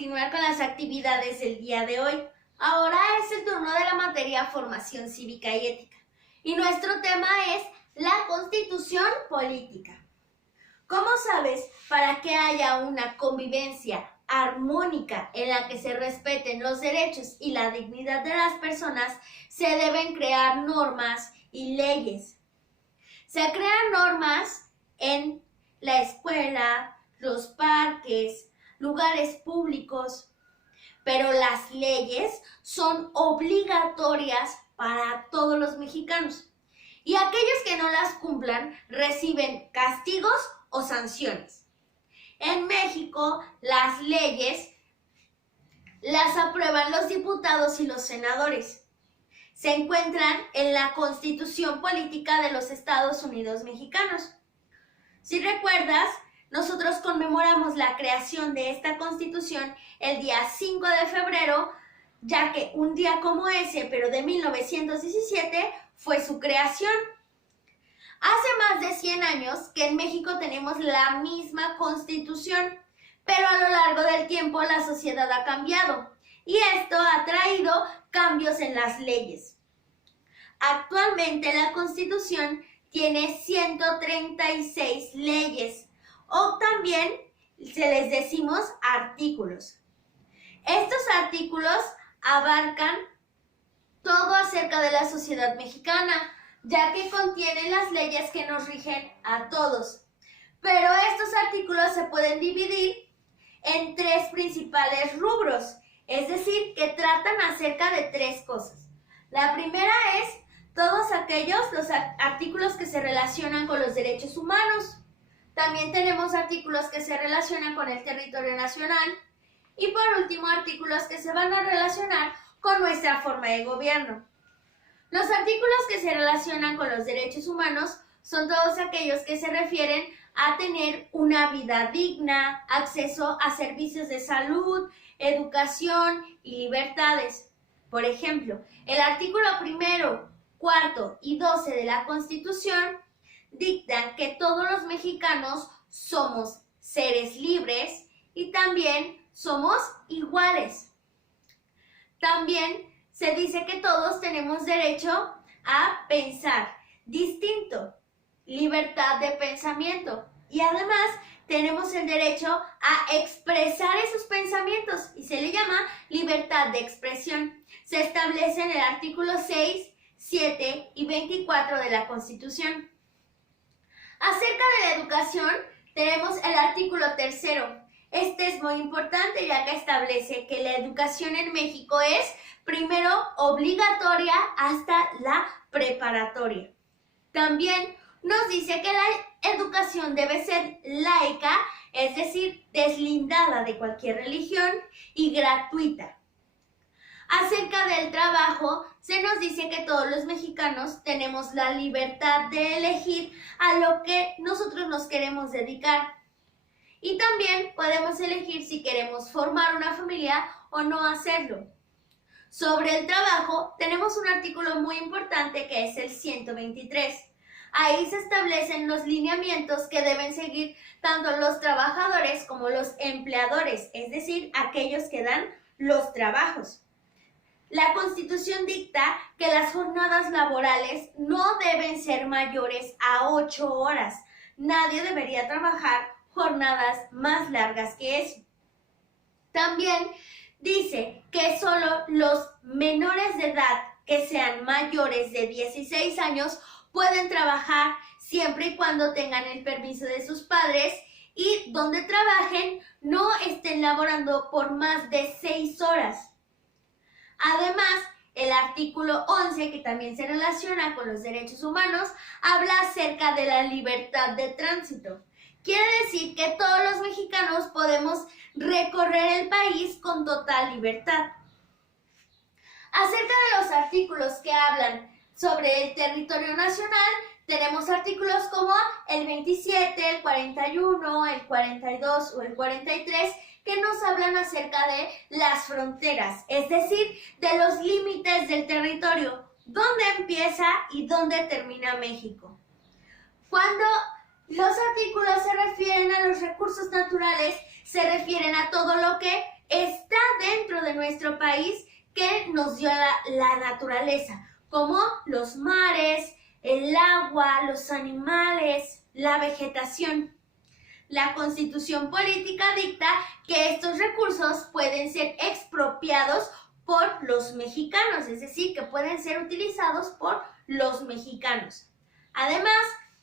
continuar con las actividades del día de hoy. Ahora es el turno de la materia Formación Cívica y Ética. Y nuestro tema es la Constitución Política. Como sabes, para que haya una convivencia armónica en la que se respeten los derechos y la dignidad de las personas, se deben crear normas y leyes. Se crean normas en la escuela, los parques, lugares públicos, pero las leyes son obligatorias para todos los mexicanos y aquellos que no las cumplan reciben castigos o sanciones. En México, las leyes las aprueban los diputados y los senadores. Se encuentran en la Constitución Política de los Estados Unidos Mexicanos. Si recuerdas, nosotros conmemoramos la creación de esta Constitución el día 5 de febrero, ya que un día como ese, pero de 1917, fue su creación. Hace más de 100 años que en México tenemos la misma Constitución, pero a lo largo del tiempo la sociedad ha cambiado y esto ha traído cambios en las leyes. Actualmente la Constitución tiene 136 leyes, o también se les decimos artículos. Estos artículos abarcan todo acerca de la sociedad mexicana, ya que contienen las leyes que nos rigen a todos. Pero estos artículos se pueden dividir en tres principales rubros, es decir, que tratan acerca de tres cosas. La primera es todos los artículos que se relacionan con los derechos humanos. También tenemos artículos que se relacionan con el territorio nacional y por último artículos que se van a relacionar con nuestra forma de gobierno. Los artículos que se relacionan con los derechos humanos son todos aquellos que se refieren a tener una vida digna, acceso a servicios de salud, educación y libertades. Por ejemplo, el artículo 1, 4 y 12 de la Constitución dictan que todos los mexicanos somos seres libres y también somos iguales. También se dice que todos tenemos derecho a pensar distinto, libertad de pensamiento, y además tenemos el derecho a expresar esos pensamientos y se le llama libertad de expresión. Se establece en el artículo 6, 7 y 24 de la Constitución. Acerca de la educación, tenemos el artículo 3. Este es muy importante ya que establece que la educación en México es primero obligatoria hasta la preparatoria. También nos dice que la educación debe ser laica, es decir, deslindada de cualquier religión y gratuita. Acerca del trabajo, se nos dice que todos los mexicanos tenemos la libertad de elegir a lo que nosotros nos queremos dedicar. Y también podemos elegir si queremos formar una familia o no hacerlo. Sobre el trabajo, tenemos un artículo muy importante que es el 123. Ahí se establecen los lineamientos que deben seguir tanto los trabajadores como los empleadores, es decir, aquellos que dan los trabajos. La Constitución dicta que las jornadas laborales no deben ser mayores a 8 horas. Nadie debería trabajar jornadas más largas que eso. También dice que solo los menores de edad que sean mayores de 16 años pueden trabajar siempre y cuando tengan el permiso de sus padres y donde trabajen no estén laborando por más de 6 horas. Además, el artículo 11, que también se relaciona con los derechos humanos, habla acerca de la libertad de tránsito. Quiere decir que todos los mexicanos podemos recorrer el país con total libertad. Acerca de los artículos que hablan sobre el territorio nacional, tenemos artículos como el 27, el 41, el 42 o el 43, que nos hablan acerca de las fronteras, es decir, de los límites del territorio, dónde empieza y dónde termina México. Cuando los artículos se refieren a los recursos naturales, se refieren a todo lo que está dentro de nuestro país que nos dio la naturaleza, como los mares, el agua, los animales, la vegetación. La Constitución política dicta que estos recursos pueden ser expropiados por los mexicanos, es decir, que pueden ser utilizados por los mexicanos. Además,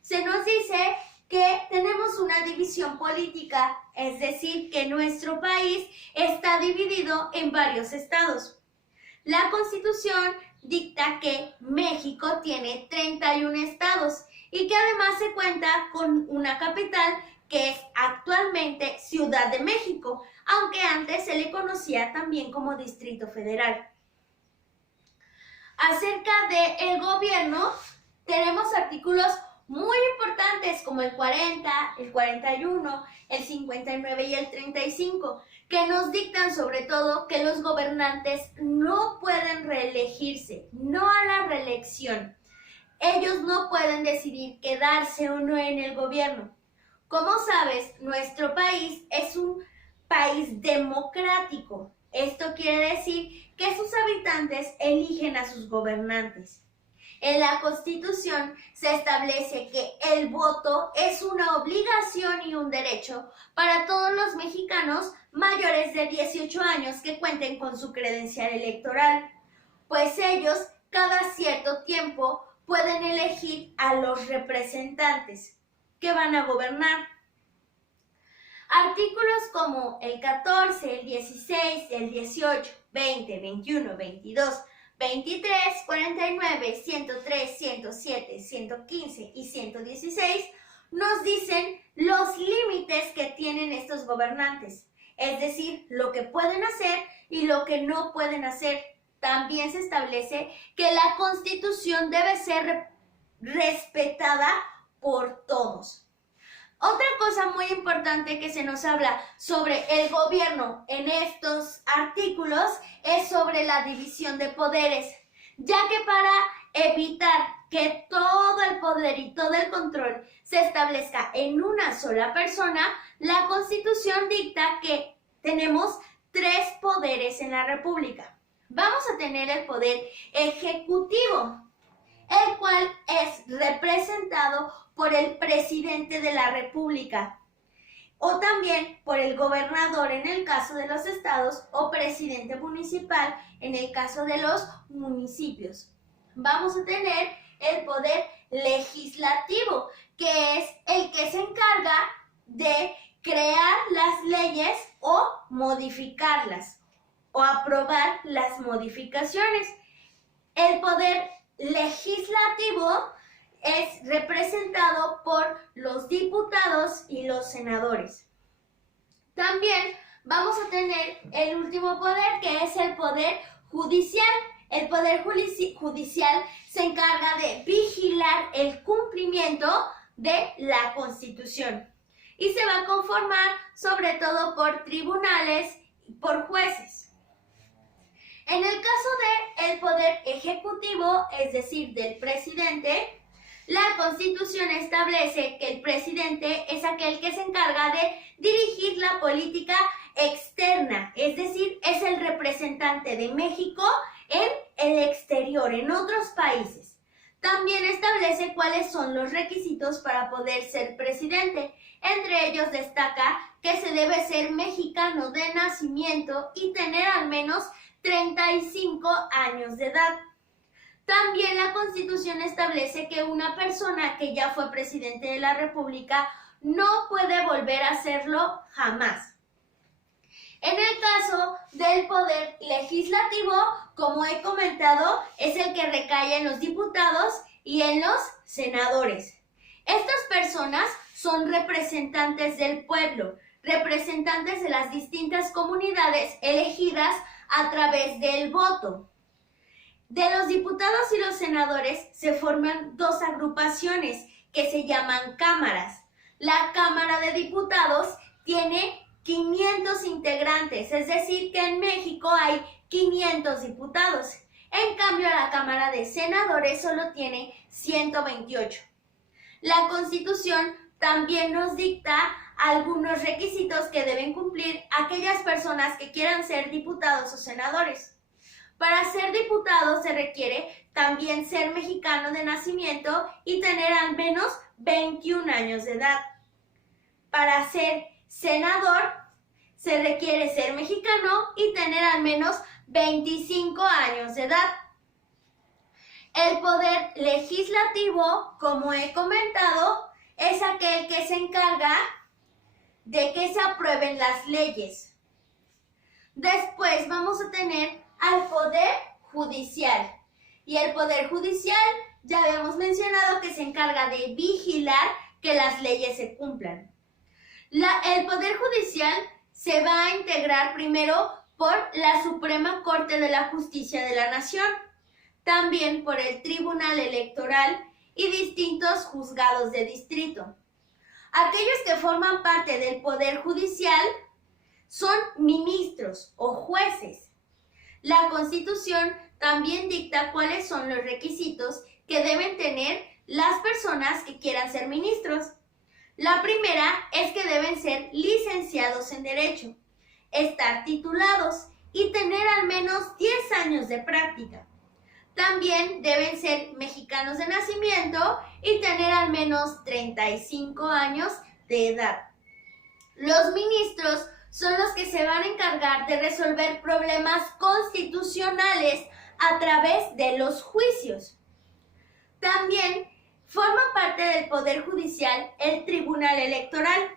se nos dice que tenemos una división política, es decir, que nuestro país está dividido en varios estados. La Constitución dicta que México tiene 31 estados y que además se cuenta con una capital que es actualmente Ciudad de México, aunque antes se le conocía también como Distrito Federal. Acerca del gobierno, tenemos artículos muy importantes como el 40, el 41, el 59 y el 35, que nos dictan sobre todo que los gobernantes no pueden reelegirse, no a la reelección. Ellos no pueden decidir quedarse o no en el gobierno. Como sabes, nuestro país es un país democrático. Esto quiere decir que sus habitantes eligen a sus gobernantes. En la Constitución se establece que el voto es una obligación y un derecho para todos los mexicanos mayores de 18 años que cuenten con su credencial electoral, pues ellos cada cierto tiempo pueden elegir a los representantes que van a gobernar. Artículos como el 14, el 16, el 18, 20, 21, 22, 23, 49, 103, 107, 115 y 116 nos dicen los límites que tienen estos gobernantes, es decir, lo que pueden hacer y lo que no pueden hacer. También se establece que la Constitución debe ser respetada por todos. Otra cosa muy importante que se nos habla sobre el gobierno en estos artículos es sobre la división de poderes, ya que para evitar que todo el poder y todo el control se establezca en una sola persona, la Constitución dicta que tenemos 3 poderes en la República. Vamos a tener el poder ejecutivo, el cual es representado por el presidente de la República o también por el gobernador en el caso de los estados o presidente municipal en el caso de los municipios. Vamos a tener el poder legislativo, que es el que se encarga de crear las leyes o modificarlas o aprobar las modificaciones. El poder legislativo es representado por los diputados y los senadores. También vamos a tener el último poder, que es el poder judicial. El poder judicial se encarga de vigilar el cumplimiento de la Constitución y se va a conformar sobre todo por tribunales y por jueces. En el caso del poder ejecutivo, es decir, del presidente, la Constitución establece que el presidente es aquel que se encarga de dirigir la política externa, es decir, es el representante de México en el exterior, en otros países. También establece cuáles son los requisitos para poder ser presidente. Entre ellos destaca que se debe ser mexicano de nacimiento y tener al menos 35 años de edad. También la Constitución establece que una persona que ya fue presidente de la República no puede volver a hacerlo jamás. En el caso del poder legislativo, como he comentado, es el que recae en los diputados y en los senadores. Estas personas son representantes del pueblo, representantes de las distintas comunidades elegidas a través del voto. De los diputados y los senadores se forman 2 agrupaciones que se llaman cámaras. La Cámara de Diputados tiene 500 integrantes, es decir, que en México hay 500 diputados. En cambio, la Cámara de Senadores solo tiene 128. La Constitución también nos dicta algunos requisitos que deben cumplir aquellas personas que quieran ser diputados o senadores. Para ser diputado se requiere también ser mexicano de nacimiento y tener al menos 21 años de edad. Para ser senador se requiere ser mexicano y tener al menos 25 años de edad. El poder legislativo, como he comentado, es aquel que se encarga de que se aprueben las leyes. Después vamos a tener al poder judicial. Y el poder judicial ya habíamos mencionado que se encarga de vigilar que las leyes se cumplan. El poder judicial se va a integrar primero por la Suprema Corte de la Justicia de la Nación, también por el Tribunal Electoral y distintos juzgados de distrito. Aquellos que forman parte del Poder Judicial son ministros o jueces. La Constitución también dicta cuáles son los requisitos que deben tener las personas que quieran ser ministros. La primera es que deben ser licenciados en Derecho, estar titulados y tener al menos 10 años de práctica. También deben ser mexicanos de nacimiento y tener al menos 35 años de edad. Los ministros son los que se van a encargar de resolver problemas constitucionales a través de los juicios. También forma parte del Poder Judicial el Tribunal Electoral.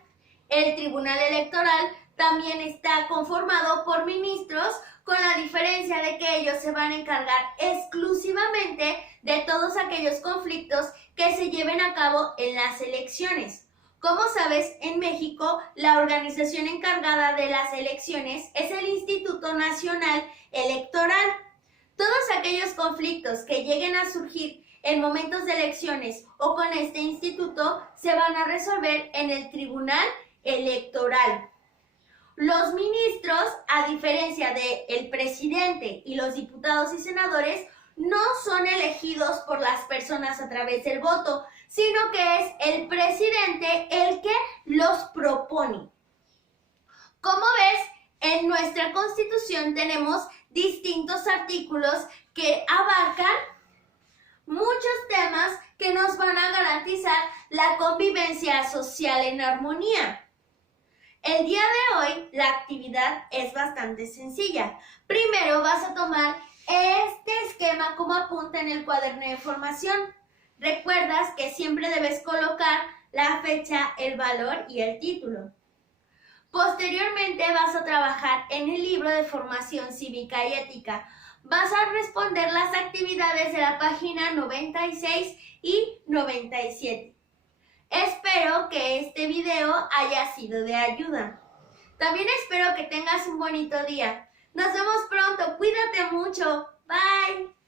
El Tribunal Electoral también está conformado por ministros, con la diferencia de que ellos se van a encargar exclusivamente de todos aquellos conflictos que se lleven a cabo en las elecciones. Como sabes, en México, la organización encargada de las elecciones es el Instituto Nacional Electoral. Todos aquellos conflictos que lleguen a surgir en momentos de elecciones o con este instituto se van a resolver en el Tribunal Electoral. Los ministros, a diferencia del presidente y los diputados y senadores, no son elegidos por las personas a través del voto, sino que es el presidente el que los propone. Como ves, en nuestra Constitución tenemos distintos artículos que abarcan muchos temas que nos van a garantizar la convivencia social en armonía. El día de hoy la actividad es bastante sencilla. Primero vas a tomar este esquema como apunta en el cuaderno de formación. Recuerdas que siempre debes colocar la fecha, el valor y el título. Posteriormente vas a trabajar en el libro de formación cívica y ética. Vas a responder las actividades de la página 96 y 97. Espero que este video haya sido de ayuda. También espero que tengas un bonito día. Nos vemos pronto. Cuídate mucho. Bye.